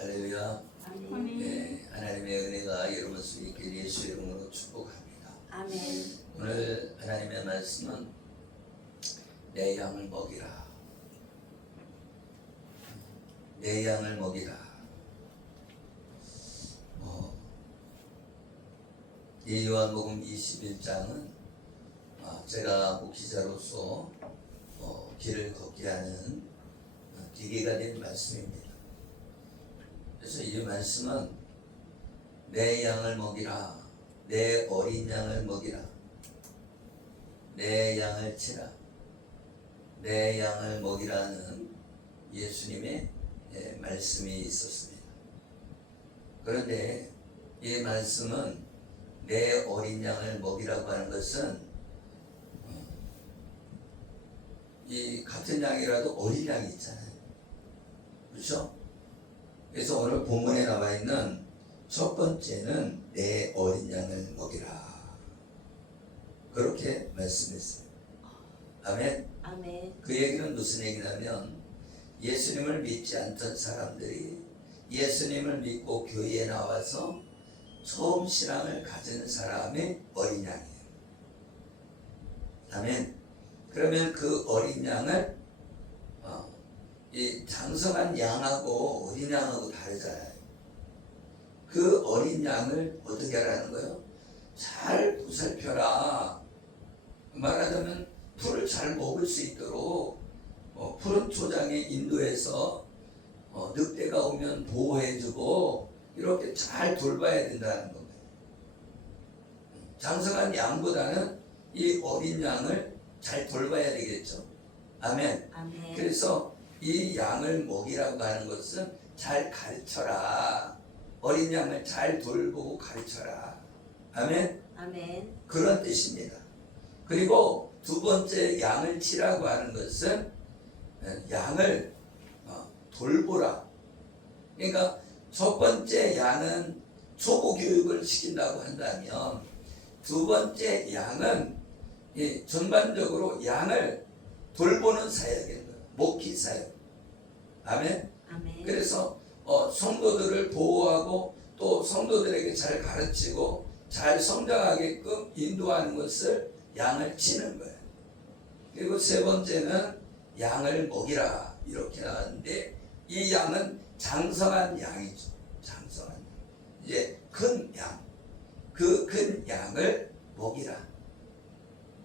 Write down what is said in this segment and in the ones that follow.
할렐루야. 아멘. 네, 하나님의 은혜가 여러분 속에 있길 예수의 이름으로 축복합니다. 아멘. 오늘 하나님의 말씀은 내 양을 먹이라. 내 양을 먹이라. 이 요한복음 21장은 제가 목회자로서 길을 걷게 하는 계기가 된 말씀입니다. 그래서 이 말씀은 내 양을 먹이라, 내 어린 양을 먹이라, 내 양을 치라, 내 양을 먹이라는 예수님의 말씀이 있었습니다. 그런데 이 말씀은 내 어린 양을 먹이라고 하는 것은 이 같은 양이라도 어린 양이 있잖아요. 그렇죠? 그래서 오늘 본문에 나와 있는 첫 번째는 내 어린 양을 먹이라. 그렇게 말씀했어요. 아멘. 아멘. 그 얘기는 무슨 얘기냐면 예수님을 믿지 않던 사람들이 예수님을 믿고 교회에 나와서 처음 신앙을 가진 사람의 어린 양이에요. 아멘. 그러면 그 어린 양을 이 장성한 양하고 어린 양하고 다르잖아요. 그 어린 양을 어떻게 하라는 거예요? 잘 보살펴라. 말하자면 풀을 잘 먹을 수 있도록 푸른 초장에 인도해서 늑대가 오면 보호해주고 이렇게 잘 돌봐야 된다는 거예요. 장성한 양보다는 이 어린 양을 잘 돌봐야 되겠죠. 아멘. 아멘. 그래서 이 양을 먹이라고 하는 것은 잘 가르쳐라. 어린 양을 잘 돌보고 가르쳐라. 아멘. 아멘. 그런 뜻입니다. 그리고 두 번째 양을 치라고 하는 것은 양을 돌보라. 그러니까 첫 번째 양은 초보 교육을 시킨다고 한다면 두 번째 양은 전반적으로 양을 돌보는 사역인 거예요. 목기 사역. 아멘. 아멘. 그래서 성도들을 보호하고 또 성도들에게 잘 가르치고 잘 성장하게끔 인도하는 것을 양을 치는 거예요. 그리고 세 번째는 양을 먹이라 이렇게 나왔는데 이 양은 장성한 양이죠. 장성한 양. 이제 큰 양. 그 큰 양을 먹이라.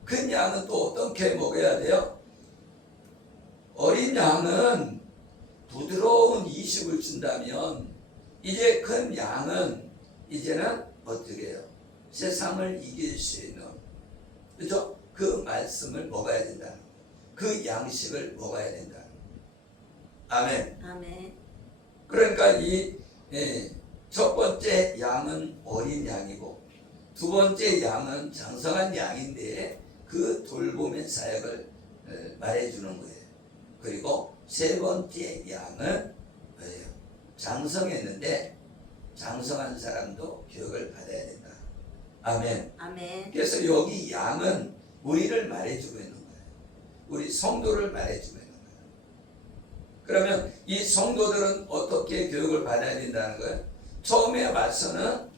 큰 양은 또 어떻게 먹여야 돼요? 어린 양은 부드러운 이식을 준다면 이제 큰 양은 이제는 어떻게 해요? 세상을 이길 수 있는, 그렇죠? 그 말씀을 먹어야 된다. 그 양식을 먹어야 된다. 아멘. 아멘. 그러니까 이 첫 번째 양은 어린 양이고 두 번째 양은 장성한 양인데 그 돌봄의 사역을 말해주는 거예요. 그리고 세 번째 양은 뭐예요? 장성했는데 장성한 사람도 교육을 받아야 된다. 아멘. 아멘. 그래서 여기 양은 우리를 말해주고 있는 거예요. 우리 성도를 말해주고 있는 거예요. 그러면 이 성도들은 어떻게 교육을 받아야 된다는 거예요? 처음에 와서는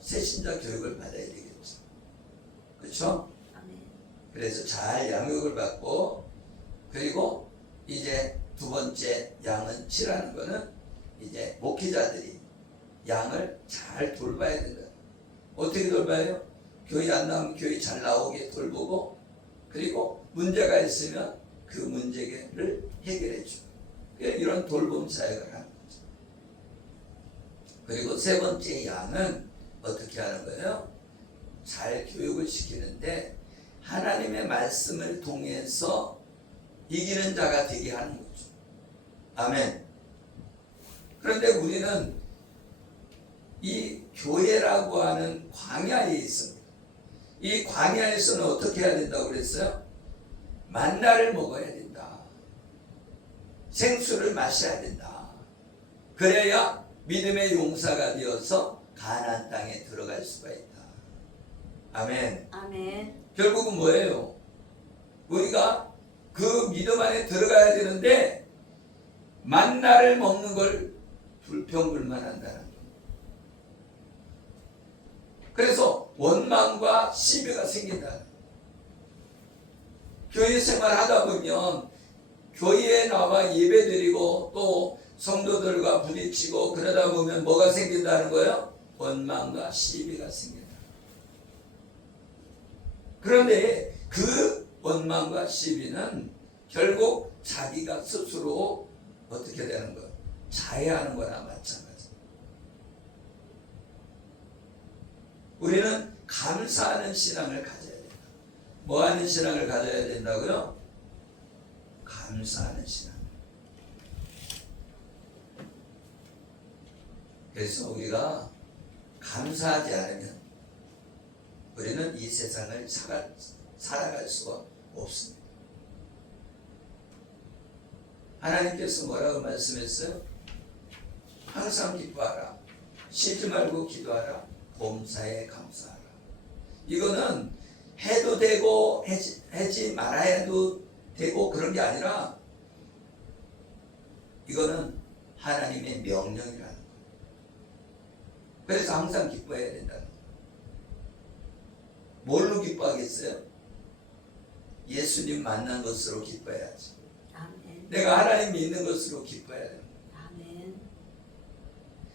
새신자 교육을 받아야 되겠죠. 그렇죠? 아멘. 그래서 잘 양육을 받고 그리고 이제 두 번째 양은 치라는 거는 이제 목회자들이 양을 잘 돌봐야 된다. 어떻게 돌봐요? 교회 안 나오면 교회 잘 나오게 돌보고 그리고 문제가 있으면 그 문제를 해결해 주고 이런 돌봄 사역을 하는 거죠. 그리고 세 번째 양은 어떻게 하는 거예요? 잘 교육을 시키는데 하나님의 말씀을 통해서 이기는 자가 되게 하는 거죠. 아멘. 그런데 우리는 이 교회라고 하는 광야에 있습니다. 이 광야에서는 어떻게 해야 된다고 그랬어요? 만나를 먹어야 된다. 생수를 마셔야 된다. 그래야 믿음의 용사가 되어서 가나안 땅에 들어갈 수가 있다. 아멘. 아멘. 결국은 뭐예요? 우리가 그 믿음 안에 들어가야 되는데 만나를 먹는 걸 불평불만한다는 거. 그래서 원망과 시비가 생긴다. 교회 생활하다 보면 교회에 나와 예배드리고 또 성도들과 부딪히고 그러다 보면 뭐가 생긴다는 거예요? 원망과 시비가 생긴다. 그런데 그 원망과 시비는 결국 자기가 스스로 어떻게 되는 거예요? 자해하는 거나 마찬가지. 우리는 감사하는 신앙을 가져야 된다. 뭐 하는 신앙을 가져야 된다고요? 감사하는 신앙. 그래서 우리가 감사하지 않으면 우리는 이 세상을 살아갈 수가 없습니다. 하나님께서 뭐라고 말씀했어요? 항상 기뻐하라. 쉬지 말고 기도하라. 범사에 감사하라. 이거는 해도 되고 하지 말아야 해도 되고 그런 게 아니라 이거는 하나님의 명령이라는 거예요. 그래서 항상 기뻐해야 된다는 거예요. 뭘로 기뻐하겠어요? 예수님 만난 것으로 기뻐해야지. 아멘. 내가 하나님 믿는 것으로 기뻐해야 됩니다. 아멘.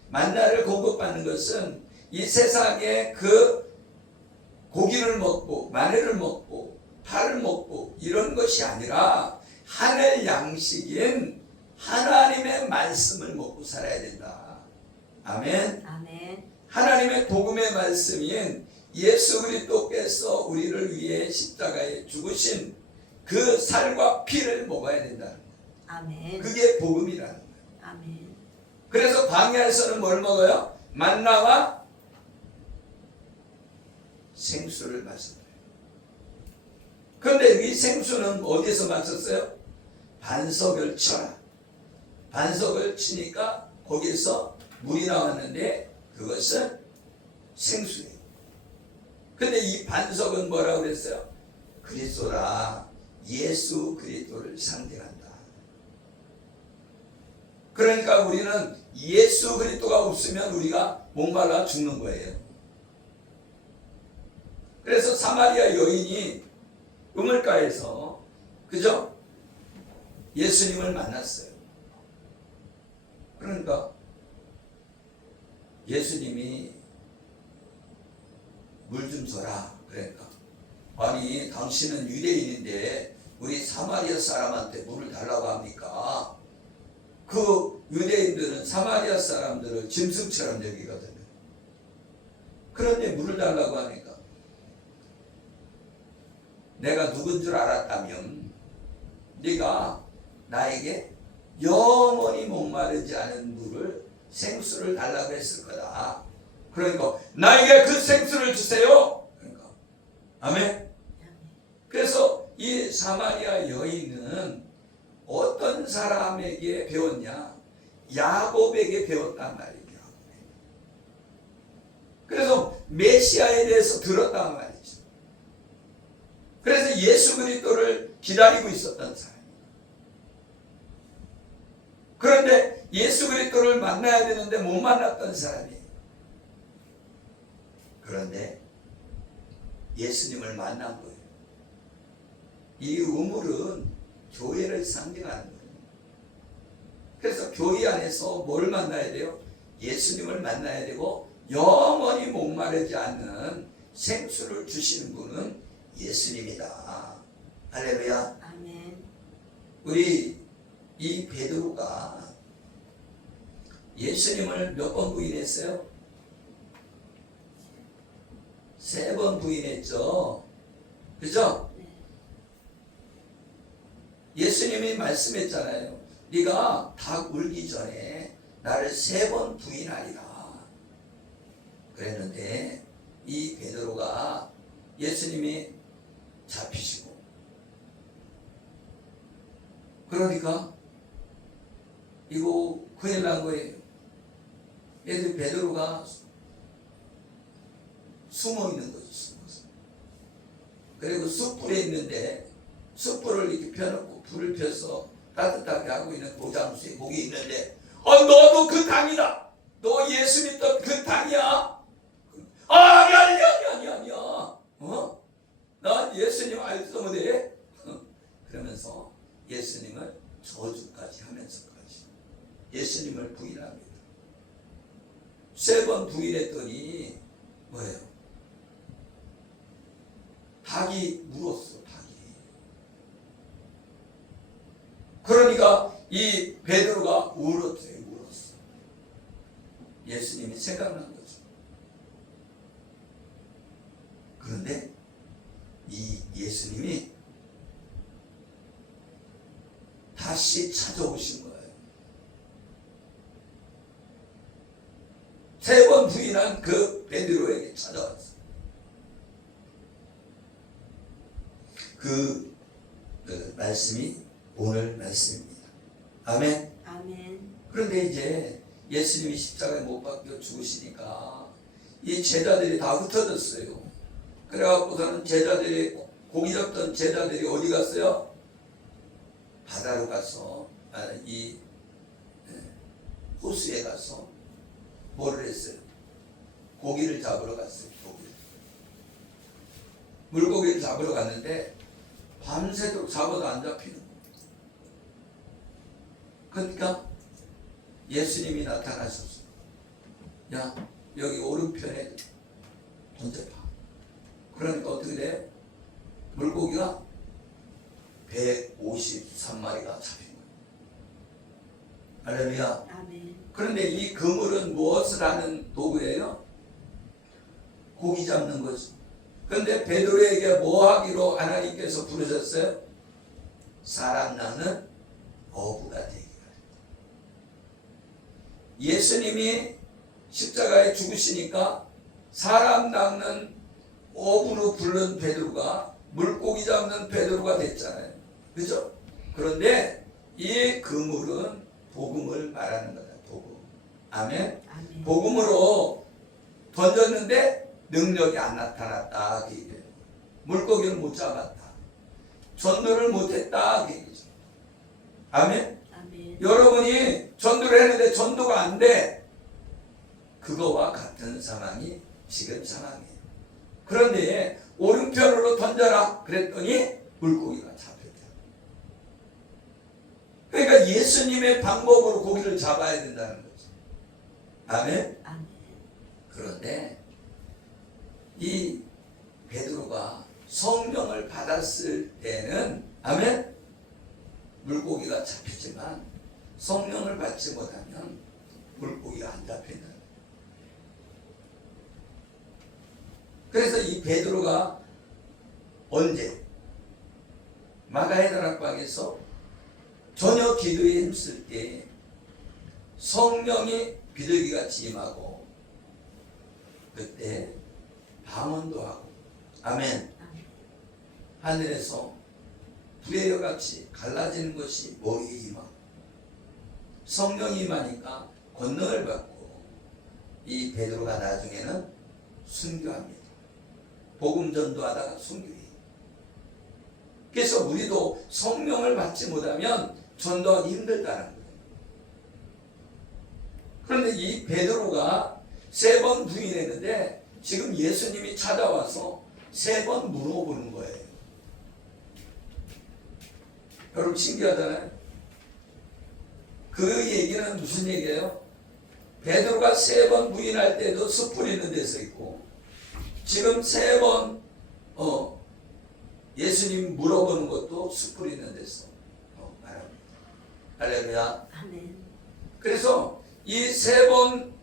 만나를 공급받는 것은 이 세상에 그 고기를 먹고 마늘을 먹고 파를 먹고 이런 것이 아니라 하늘 양식인 하나님의 말씀을 먹고 살아야 된다. 아멘. 아멘. 하나님의 복음의 말씀인 예수 그리스도께서 우리를 위해 십자가에 죽으신 그 살과 피를 먹어야 된다는 거예요. 아멘. 그게 복음이라는 거예요. 아멘. 그래서 광야에서는 뭘 먹어요? 만나와 생수를 마셨어요. 그런데 이 생수는 어디서 마셨어요? 반석을 쳐라. 반석을 치니까 거기서 물이 나왔는데 그것은 생수예요. 근데 이 반석은 뭐라고 그랬어요? 그리스도라. 예수 그리스도를 상징한다. 그러니까 우리는 예수 그리스도가 없으면 우리가 목말라 죽는 거예요. 그래서 사마리아 여인이 우물가에서 그죠? 예수님을 만났어요. 그러니까 예수님이 물 좀 줘라. 그러니까 아니 당신은 유대인인데 우리 사마리아 사람한테 물을 달라고 합니까? 그 유대인들은 사마리아 사람들을 짐승처럼 여기거든요. 그런데 물을 달라고 하니까 내가 누군 줄 알았다면 네가 나에게 영원히 목마르지 않은 물을 생수를 달라고 했을 거다. 그러니까 나에게 그 생수를 주세요. 그러니까 아멘. 그래서 이 사마리아 여인은 어떤 사람에게 배웠냐? 야곱에게 배웠단 말이에요. 그래서 메시아에 대해서 들었단 말이죠. 그래서 예수 그리스도를 기다리고 있었던 사람이에요. 그런데 예수 그리스도를 만나야 되는데 못 만났던 사람이에요. 그런데 예수님을 만난 거예요. 이 우물은 교회를 상징하는 거예요. 그래서 교회 안에서 뭘 만나야 돼요? 예수님을 만나야 되고 영원히 목마르지 않는 생수를 주시는 분은 예수님이다. 할렐루야. 아멘. 우리 이 베드로가 예수님을 몇 번 부인했어요? 3번 부인했죠. 그죠? 네. 예수님이 말씀했잖아요. 네가 닭 울기 전에 나를 3번 부인하리라. 그랬는데 이 베드로가 예수님이 잡히시고 그러니까 이거 큰일 난 거예요. 얘들 베드로가 숨어 있는 거죠. 숨어서. 그리고 숯불에 있는데 숯불을 이렇게 펴놓고 불을 펴서 따뜻하게 하고 있는 고장수에 고기 있는데 너도 그 당이다. 너 예수 믿던 그 당이야. 아니야. 나 예수님 알지도 못해. 그러면서 예수님을 저주까지 하면서까지 예수님을 부인합니다. 3번 부인했더니 뭐예요? 닭이 물었어. 닭이. 그러니까 이 베드로가 울었어요. 예수님이 생각난 거죠. 그런데 이 예수님이 다시 찾아오신 거예요. 3번 부인한 그 베드로에게 찾아왔어요. 그 말씀이 오늘 말씀입니다. 아멘. 아멘. 그런데 이제 예수님이 십자가에 못 박혀 죽으시니까 이 제자들이 다 흩어졌어요. 그래갖고서는 제자들이 고기 잡던 제자들이 어디 갔어요? 바다로 가서 이 호수에 가서 뭐를 했어요? 고기를 잡으러 갔어요. 물고기를 잡으러 갔는데 밤새도록 잡아도 안 잡히는 거예요. 그러니까 예수님이 나타나셨어요. 야, 여기 오른편에 던져봐. 그러니까 어떻게 돼? 물고기가 153마리가 잡힌 거예요. 할렐루야. 아멘. 그런데 이 그물은 무엇을 하는 도구예요? 고기 잡는 거죠. 그런데 베드로에게 뭐 하기로 하나님께서 부르셨어요? 사람 낚는 어부가 되기를. 예수님이 십자가에 죽으시니까 사람 낚는 어부로 부른 베드로가 물고기 잡는 베드로가 됐잖아요. 그죠? 그런데 이 그물은 복음을 말하는 거다. 복음. 아멘. 아멘. 복음으로 던졌는데 능력이 안 나타났다. 그 얘기예요. 물고기를 못 잡았다. 전도를 못했다. 그 얘기죠. 아멘. 아멘. 여러분이 전도를 했는데 전도가 안 돼. 그거와 같은 상황이 지금 상황이에요. 그런데 오른편으로 던져라 그랬더니 물고기가 잡혔다. 그러니까 예수님의 방법으로 고기를 잡아야 된다는 거죠. 아멘. 아멘. 그런데 이 베드로가 성령을 받았을 때는 아멘. 물고기가 잡히지만 성령을 받지 못하면 물고기가 안 잡힌다. 그래서 이 베드로가 언제 마가의 다락방에서 전혀 기도에 힘쓸 때 성령이 비둘기같이 임하고 그때 방언도 하고 아멘. 아멘. 하늘에서 불의 여같이 갈라지는 것이 머리에 임하고 성령이 임하니까 권능을 받고 이 베드로가 나중에는 순교합니다. 복음 전도하다가 순교해요. 그래서 우리도 성령을 받지 못하면 전도하기 힘들다는 거예요. 그런데 이 베드로가 3번 부인했는데 지금 예수님이 찾아와서 3번 물어보는 거예요. 여러분 신기하잖아요. 그 얘기는 무슨 얘기예요? 베드로가 3번 부인할 때도 숯불 있는 데서 있고 지금 3번 예수님 물어보는 것도 숯불 있는 데서 말합니다. 할렐루야. 아멘. 그래서 이 3번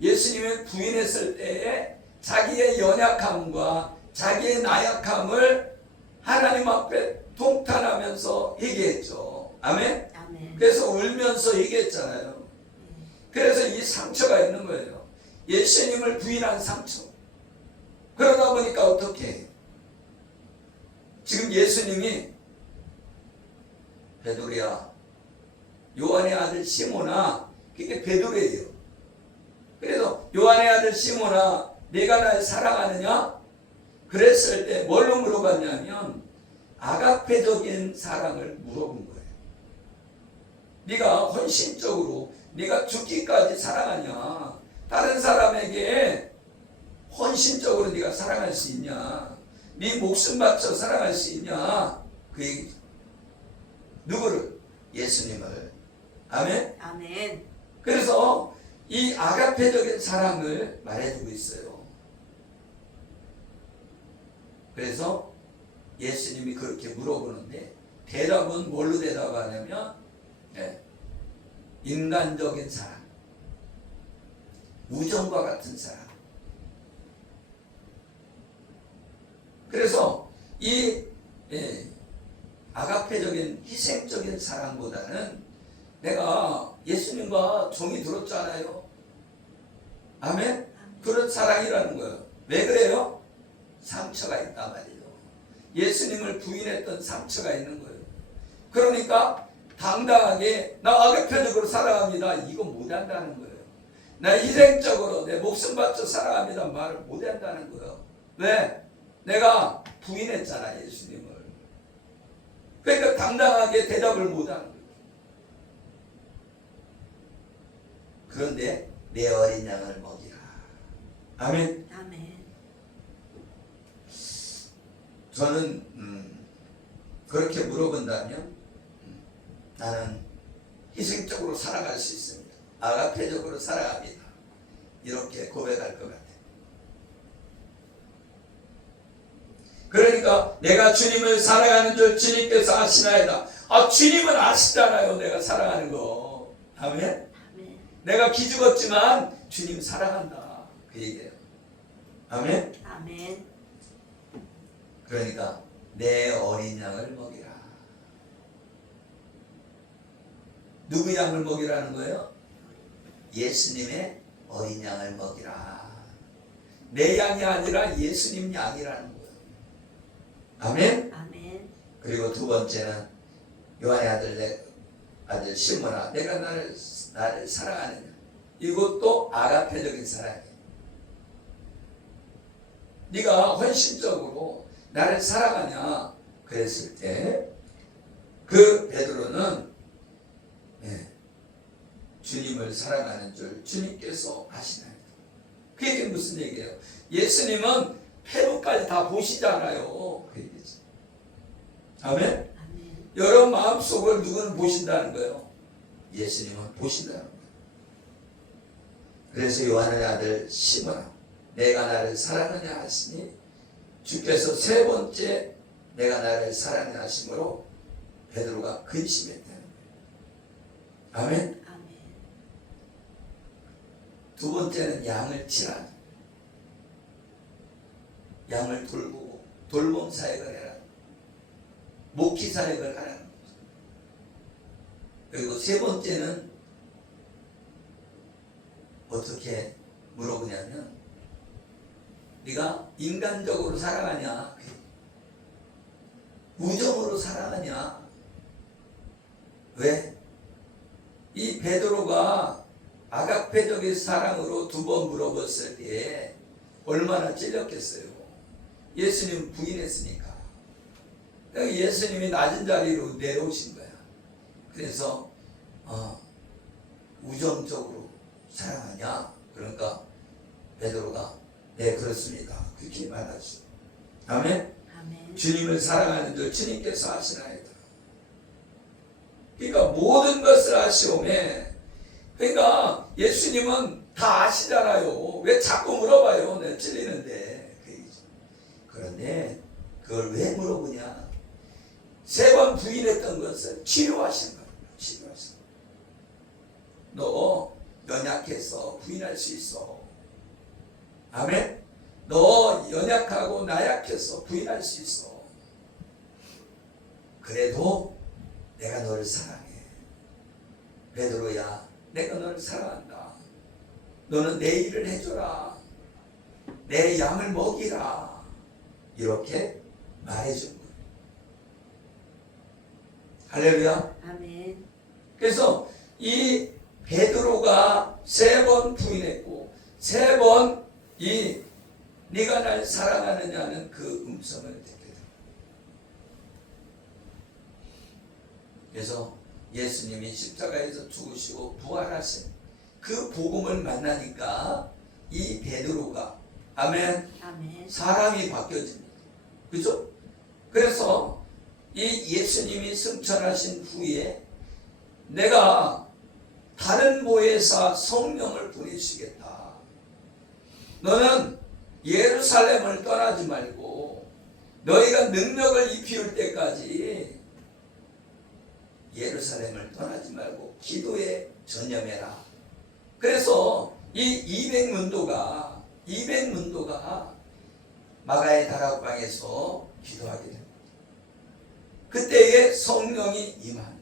예수님을 부인했을 때에 자기의 연약함과 자기의 나약함을 하나님 앞에 통탄하면서 얘기했죠. 아멘. 아멘. 그래서 울면서 얘기했잖아요. 그래서 이 상처가 있는 거예요. 예수님을 부인한 상처. 그러다 보니까 어떻게 해요? 지금 예수님이 베드로야, 요한의 아들 시몬아, 그게 베드로예요. 그래서 요한의 아들 시몬아, 내가 날 사랑하느냐? 그랬을 때 뭘로 물어봤냐면 아가페적인 사랑을 물어본 거예요. 네가 헌신적으로 네가 죽기까지 사랑하냐? 다른 사람에게 헌신적으로 네가 사랑할 수 있냐? 네 목숨 바쳐 사랑할 수 있냐? 그 얘기죠. 누구를? 예수님을. 아멘? 아멘. 그래서 이 아가페적인 사랑을 말해주고 있어요. 그래서 예수님이 그렇게 물어보는데 대답은 뭘로 대답하냐면 인간적인 사랑, 우정과 같은 사랑. 그래서 이 아가페적인 희생적인 사랑보다는 내가 예수님과 정이 들었잖아요. 아멘? 그런 사랑이라는 거예요. 왜 그래요? 상처가 있단 말이에요. 예수님을 부인했던 상처가 있는 거예요. 그러니까 당당하게 나 아가페적으로 사랑합니다. 이거 못한다는 거예요. 나 희생적으로 내 목숨 바쳐 사랑합니다. 말을 못한다는 거예요. 왜? 내가 부인했잖아, 예수님을. 그러니까 당당하게 대답을 못하는 거예요. 그런데 내 어린 양을 먹이라. 아멘. 아멘. 저는 그렇게 물어본다면 나는 희생적으로 살아갈 수 있습니다. 아가페적으로 살아갑니다. 이렇게 고백할 것 같아요. 그러니까 내가 주님을 사랑하는 줄 주님께서 아시나이다. 아, 주님은 아시잖아요. 내가 사랑하는 거. 아멘. 아멘. 내가 기죽었지만 주님 사랑한다. 그 얘기예요. 아멘. 아멘. 그러니까 내 어린 양을 먹이라. 누구 양을 먹이라는 거예요? 예수님의 어린 양을 먹이라. 내 양이 아니라 예수님 양이라는 거예요. 아멘. 아멘. 그리고 두 번째는 요한의 아들 시몬아, 내가 나를 사랑하느냐? 이것도 아가페적인 사랑이에요. 네가 헌신적으로 나를 사랑하냐? 그랬을 때 그 베드로는 주님을 사랑하는 줄 주님께서 아시나요? 그 얘기는 무슨 얘기예요? 예수님은 폐부까지 다 보시잖아요. 그 얘기죠. 아멘? 아멘. 여러분 마음속을 누구는 보신다는 거예요? 예수님은 보신다는 거예요. 그래서 요한의 아들 시몬아, 내가 나를 사랑하냐 하시니 주께서 세 번째 내가 나를 사랑하냐 하심으로 베드로가 근심했다는 거예요. 아멘? 아멘. 두 번째는 양을 치라. 양을 돌보고 돌봄 사역을 해라. 목기 사역을 하라는 거죠. 그리고 세 번째는 어떻게 물어보냐면 네가 인간적으로 사랑하냐? 우정으로 사랑하냐? 왜? 이 베드로가 아가페적인 사랑으로 두 번 물어봤을 때 얼마나 찔렸겠어요. 예수님 부인했으니까. 그러니까 예수님이 낮은 자리로 내려오신 거야. 그래서 우정적으로 사랑하냐? 그러니까 베드로가 네 그렇습니다. 그렇게 말하죠. 아멘. 아멘. 주님을 사랑하는 줄 주님께서 아시나이다. 그러니까 모든 것을 아시오매. 그러니까 예수님은 다 아시잖아요. 왜 자꾸 물어봐요? 내가 찔리는데. 그 얘기죠. 그런데 그걸 왜 물어보냐? 세 번 부인했던 것을 치료하신 거예요. 치료하신 거예요. 너 연약해서 부인할 수 있어. 아멘? 너 연약하고 나약해서 부인할 수 있어. 그래도 내가 너를 사랑해. 베드로야, 내가 너를 사랑한다. 너는 내 일을 해줘라. 내 양을 먹이라. 이렇게 말해준 거예요. 할렐루야. 아멘. 그래서 이 베드로가 세 번 부인했고 세 번 이 네가 날 사랑하느냐는 그 음성을 듣게 됩니다. 그래서 예수님이 십자가에서 죽으시고 부활하신 그 복음을 만나니까 이 베드로가 아멘 아멘. 사람이 바뀌어집니다. 그죠? 그래서 이 예수님이 승천하신 후에 내가 다른 보혜사 성령을 보내시겠다. 너는 예루살렘을 떠나지 말고 너희가 능력을 입힐 때까지 예루살렘을 떠나지 말고 기도에 전념해라. 그래서 이 200문도가 마가의 다락방에서 기도하게 됩니다. 그때에 성령이 임한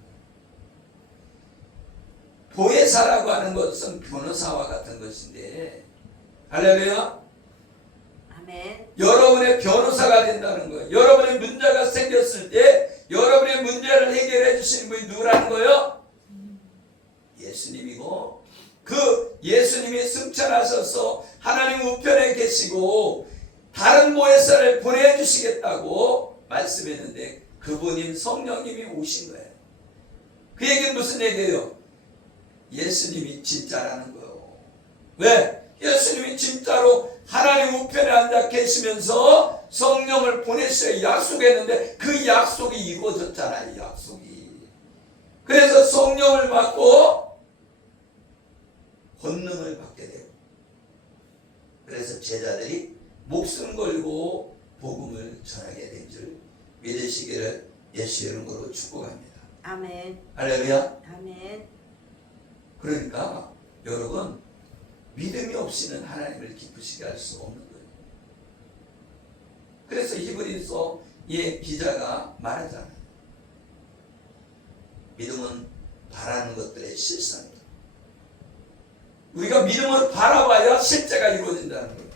보혜사라고 하는 것은 변호사와 같은 것인데 할렐루야. 아멘. 여러분의 변호사가 된다는 거예요. 여러분의 문제가 생겼을 때 여러분의 문제를 해결해 주시는 분이 누구라는 거예요? 예수님이고 그 예수님이 승천하셔서 하나님 우편에 계시고 다른 보혜사를 보내주시겠다고 말씀했는데 그분님 성령님이 오신 거예요. 그 얘기는 무슨 얘기예요? 예수님이 진짜라는 거예요. 왜? 예수님이 진짜로 하나님 우편에 앉아 계시면서 성령을 보내셔야 약속했는데 그 약속이 이루어졌잖아요. 약속이. 그래서 성령을 받고 권능을 받게 되고 그래서 제자들이 목숨 걸고 복음을 전하게 된 줄 믿으시기를 예수 이름으로 축복합니다. 아멘. 할렐루야. 아멘. 그러니까 여러분 믿음이 없이는 하나님을 기쁘시게 할 수 없는 거예요. 그래서 히브리서의 기자가 말하잖아요. 믿음은 바라는 것들의 실상이다. 우리가 믿음을 바라봐야 실제가 이루어진다는 거예요.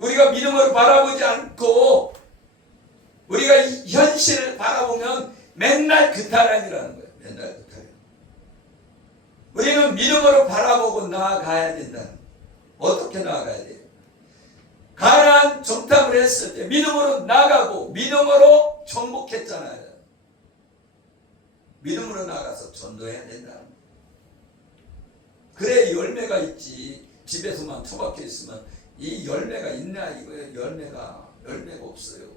우리가 믿음을 바라보지 않고 우리가 이 현실을 바라보면 맨날 그타락이라는 거예요. 맨날 그타락. 우리는 믿음으로 바라보고 나아가야 된다는 거예요. 어떻게 나아가야 돼요? 가나안 정탐을 했을 때 믿음으로 나가고 믿음으로 정복했잖아요. 믿음으로 나가서 전도해야 된다는 거예요. 그래 열매가 있지. 집에서만 처박혀 있으면 이 열매가 있나 이거예요. 열매가 없어요.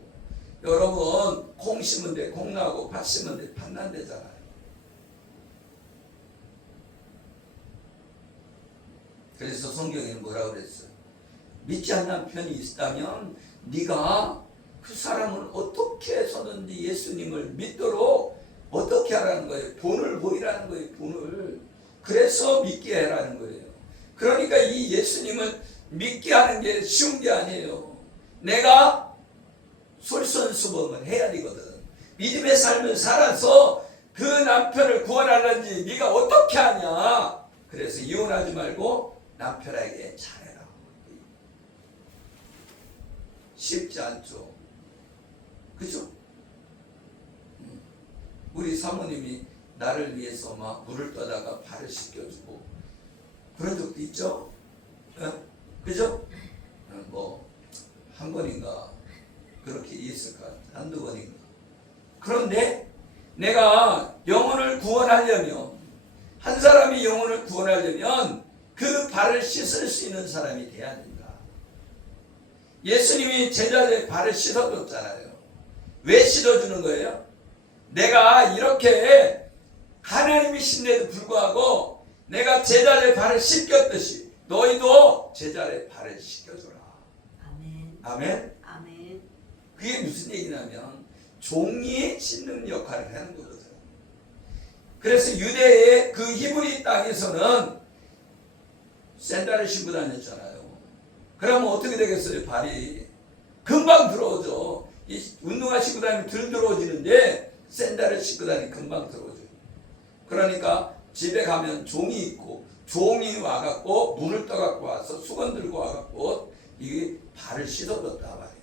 여러분 콩 심은 데 콩 나고 팥 심은 데 팥 난대잖아요. 그래서 성경에는 뭐라고 그랬어요? 믿지 않는 편이 있다면 네가 그 사람은 어떻게 해서든지 예수님을 믿도록 어떻게 하라는 거예요? 본을 보이라는 거예요. 본을. 그래서 믿게 해라는 거예요. 그러니까 이 예수님을 믿게 하는 게 쉬운 게 아니에요. 내가 솔선수범을 해야 되거든. 믿음의 삶을 살아서 그 남편을 구원하려는지 네가 어떻게 하냐. 그래서 이혼하지 말고 남편에게 잘해라. 쉽지 않죠. 그죠? 우리 사모님이 나를 위해서 막 물을 떠다가 발을 씻겨주고 그런 적도 있죠? 그죠? 뭐 한 번인가 그렇게 있을 것 같아. 한두 번인가. 그런데 내가 영혼을 구원하려면 한 사람이 영혼을 구원하려면 그 발을 씻을 수 있는 사람이 돼야 된다. 예수님이 제자들의 발을 씻어줬잖아요. 왜 씻어주는 거예요? 내가 이렇게 하나님이신데도 불구하고 내가 제자들의 발을 씻겼듯이 너희도 제자들의 발을 씻겨줘라. 아멘. 아멘. 아멘. 그게 무슨 얘기냐면 종이 씻는 역할을 하는 거거든. 그래서 유대의 그 히브리 땅에서는 샌들을 신고 다녔잖아요. 그러면 어떻게 되겠어요? 발이 금방 들어오죠. 이 운동화 신고 다니면 덜 들어오지는데 샌들을 신고 다니면 금방 들어오죠. 그러니까 집에 가면 종이 있고 종이 와갖고 물을 떠갖고 와서 수건 들고 와갖고 이게 발을 씻어줬다 말이에요.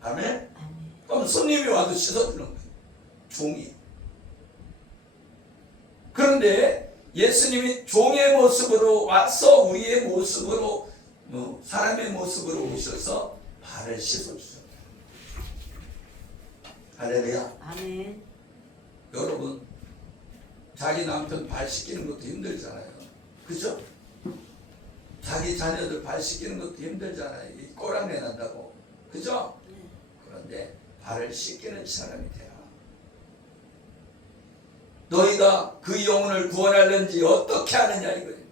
아멘? 아멘. 그럼 손님이 와도 씻어주는 거예요. 종이. 그런데 예수님이 종의 모습으로 와서 우리의 모습으로 사람의 모습으로 오셔서 발을 씻어주셨다. 할렐루야. 아멘. 여러분, 자기 남편 발 씻기는 것도 힘들잖아요. 그죠? 자기 자녀들 발 씻기는 것도 힘들잖아요. 이 꼬랑내 난다고. 그죠? 네. 그런데 발을 씻기는 사람이 되라. 너희가 그 영혼을 구원하려는지 어떻게 하느냐 이거예요.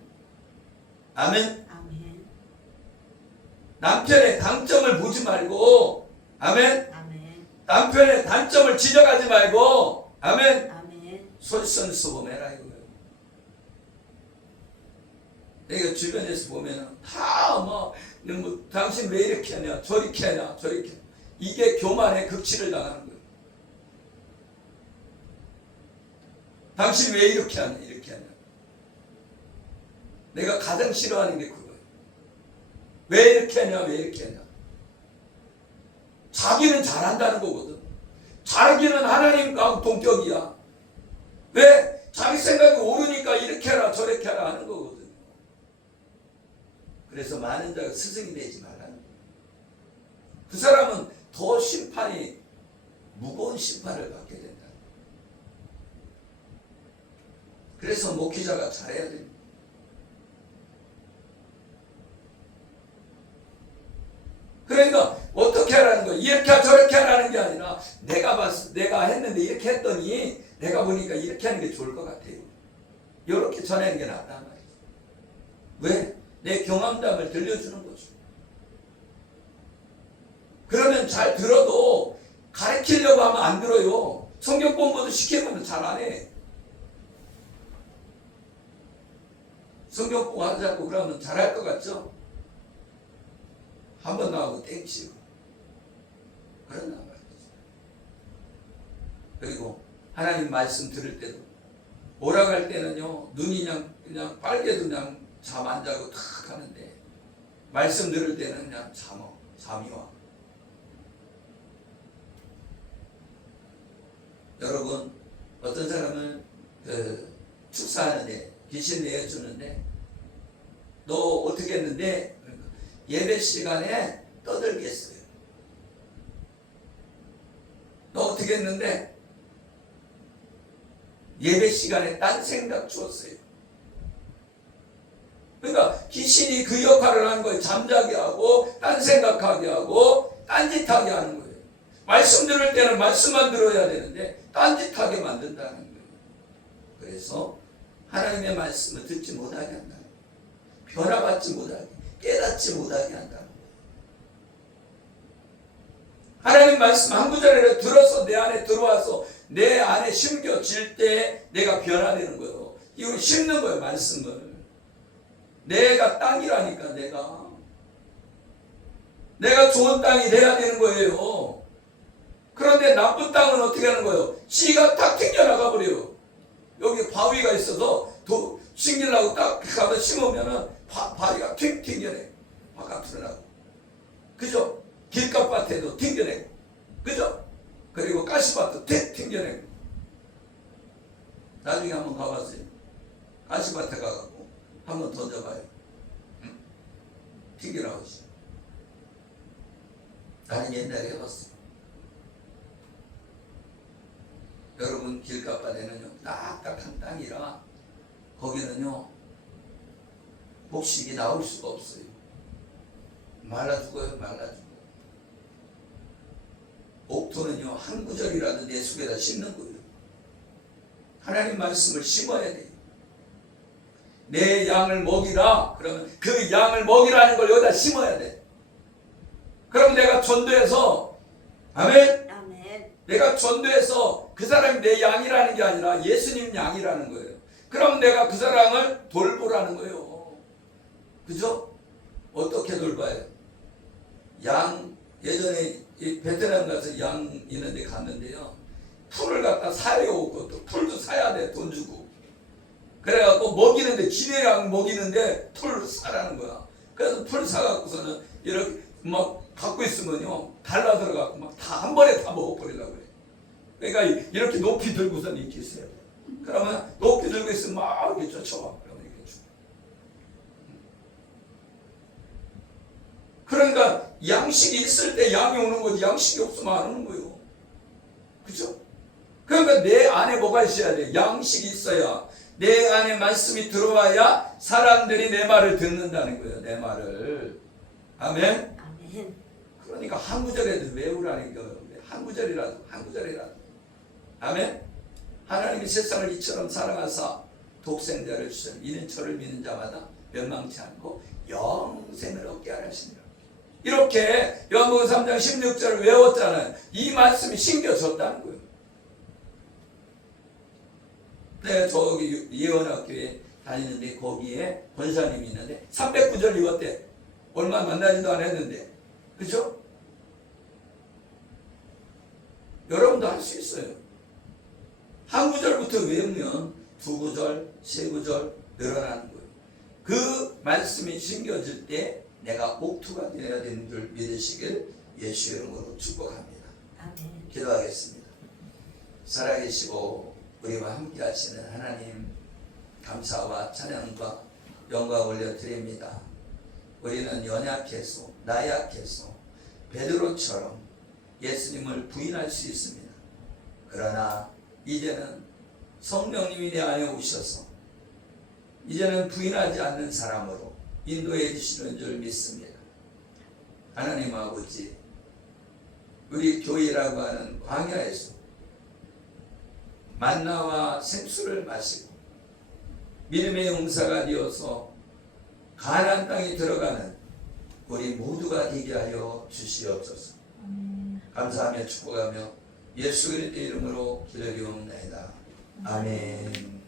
아멘. 아멘. 남편의 강점을 보지 말고, 아멘. 아멘. 남편의 단점을 지적하지 말고, 아멘. 아멘. 솔선수범해라 이거예요. 내가 주변에서 보면은 다 뭐 당신 왜 이렇게 하냐, 저렇게 하냐, 저렇게 하냐. 이게 교만의 극치를 당하는 거예요. 당신 왜 이렇게 하냐, 이렇게 하냐. 내가 가장 싫어하는 게 그거예요. 왜 이렇게 하냐, 왜 이렇게 하냐. 자기는 잘한다는 거거든. 자기는 하나님과 동격이야. 왜? 자기 생각이 옳으니까 이렇게 해라 저렇게 해라 하는 거거든. 그래서 많은 자가 스승이 되지 말라. 그 사람은 더 심판이 무거운 심판을 받게 된다. 그래서 목회자가 잘해야 됩니다. 그러니까 어떻게 하라는 거야? 이렇게 저렇게 하라는 게 아니라 내가 했는데 이렇게 했더니 내가 보니까 이렇게 하는 게 좋을 것 같아요. 이렇게 전하는 게 낫단 말이에요. 왜? 내 경험담을 들려주는 거죠. 그러면 잘 들어도 가르치려고 하면 안 들어요. 성경 공부도 시키면 잘 안 해. 성경 공부 하자고 그러면 잘할 것 같죠? 한 번 나오고 땡치고 그런단 말이죠. 그리고 하나님 말씀 들을 때도 오라고 할 때는요, 눈이 그냥 빨개도 그냥 잠 안 자고 탁 하는데 말씀 들을 때는 그냥 잠이 와. 여러분, 어떤 사람은 축사하는데 귀신 내어주는데 너 어떻게 했는데 예배 시간에 떠들겠어요. 너 어떻게 했는데 예배 시간에 딴 생각 주었어요. 그러니까 귀신이 그 역할을 하는 거예요. 잠자게 하고 딴 생각하게 하고 딴짓하게 하는 거예요. 말씀 들을 때는 말씀만 들어야 되는데 딴짓하게 만든다는 거예요. 그래서 하나님의 말씀을 듣지 못하게 한다. 변화받지 못하게, 깨닫지 못하게 한다는 거예요. 하나님 말씀 한 구절을 들어서 내 안에 들어와서 내 안에 심겨질 때 내가 변화되는 거예요. 이걸 심는 거예요, 말씀을. 내가 땅이라니까, 내가 좋은 땅이 돼야 되는 거예요. 그런데 나쁜 땅은 어떻게 하는 거예요? 씨가 딱 튕겨나가 버려요. 여기 바위가 있어서 심기려고 딱 가서 심으면은 바위가 튕겨내. 바깥으로 나고. 그죠? 길가밭에도 튕겨내고. 그죠? 그리고 가시밭도 튕겨내고. 나중에 한번 가봤어요. 가시밭에 가갖고 한번 던져봐요. 응? 튕겨나오지. 나는 옛날에 해봤어. 여러분, 길가밭에는요, 딱딱한 땅이라 거기는요, 복식이 나올 수가 없어요. 말라 죽어요, 말라 죽어요. 옥토는요, 한 구절이라도 내 속에다 심는 거예요. 하나님 말씀을 심어야 돼요. 내 양을 먹이라. 그러면 그 양을 먹이라는 걸 여기다 심어야 돼. 그럼 내가 전도해서, 아멘? 아멘. 내가 전도해서 그 사람이 내 양이라는 게 아니라 예수님 양이라는 거예요. 그럼 내가 그 사람을 돌보라는 거예요. 그죠? 어떻게 돌봐요? 양, 예전에 베트남 가서 양 있는데 갔는데요, 풀을 갖다 사요. 또 풀도 사야 돼, 돈 주고. 그래갖고 먹이는데, 지네 양 먹이는데 풀 사라는 거야. 그래서 풀 사갖고서는 이렇게 막 갖고 있으면요, 달라 들어갖고 막 다 한 번에 다 먹어버리려고 그래. 그러니까 이렇게 높이 들고선 이렇게 있어요. 그러면 높이 들고 있으면 막 이렇게 쫓아와. 그러면 이렇게 죽어. 그러니까 양식이 있을 때 양이 오는 거지, 양식이 없으면 안 오는 거예요. 그죠? 그러니까 그러니까 내 안에 뭐가 있어야 돼? 양식이 있어야, 내 안에 말씀이 들어와야 사람들이 내 말을 듣는다는 거예요. 내 말을. 아멘. 아멘. 그러니까 한 구절에도 외우라는 거예요. 한 구절이라도. 아멘. 하나님이 세상을 이처럼 사랑하사 독생자를 주신 이는 저를 믿는 자마다 멸망치 않고 영생을 얻게 하시니라. 이렇게 요한복음 3장 16절을 외웠잖아요. 이 말씀이 심겨졌다는 거예요. 내가 저기 예언학교에 다니는데 거기에 권사님이 있는데 309절 읽었대. 얼마 만나지도 않았는데. 그죠? 여러분도 할 수 있어요. 한 구절부터 외우면 두 구절, 세 구절 늘어나는 거예요. 그 말씀이 심겨질 때 내가 옥투가 되어야 되는 줄 믿으시길 예수의 이름으로 축복합니다. 아멘. 기도하겠습니다. 살아계시고 우리와 함께 하시는 하나님, 감사와 찬양과 영광 올려드립니다. 우리는 연약해서, 나약해서 베드로처럼 예수님을 부인할 수 있습니다. 그러나 이제는 성령님이 내 안에 오셔서 이제는 부인하지 않는 사람으로 인도해 주시는 줄 믿습니다. 하나님 아버지, 우리 교회라고 하는 광야에서 만나와 생수를 마시고 믿음의 용사가 되어서 가나안 땅에 들어가는 우리 모두가 되게 하여 주시옵소서. 감사하며 축복하며 예수 그리스도의 이름으로 기도드리옵나이다. 아멘.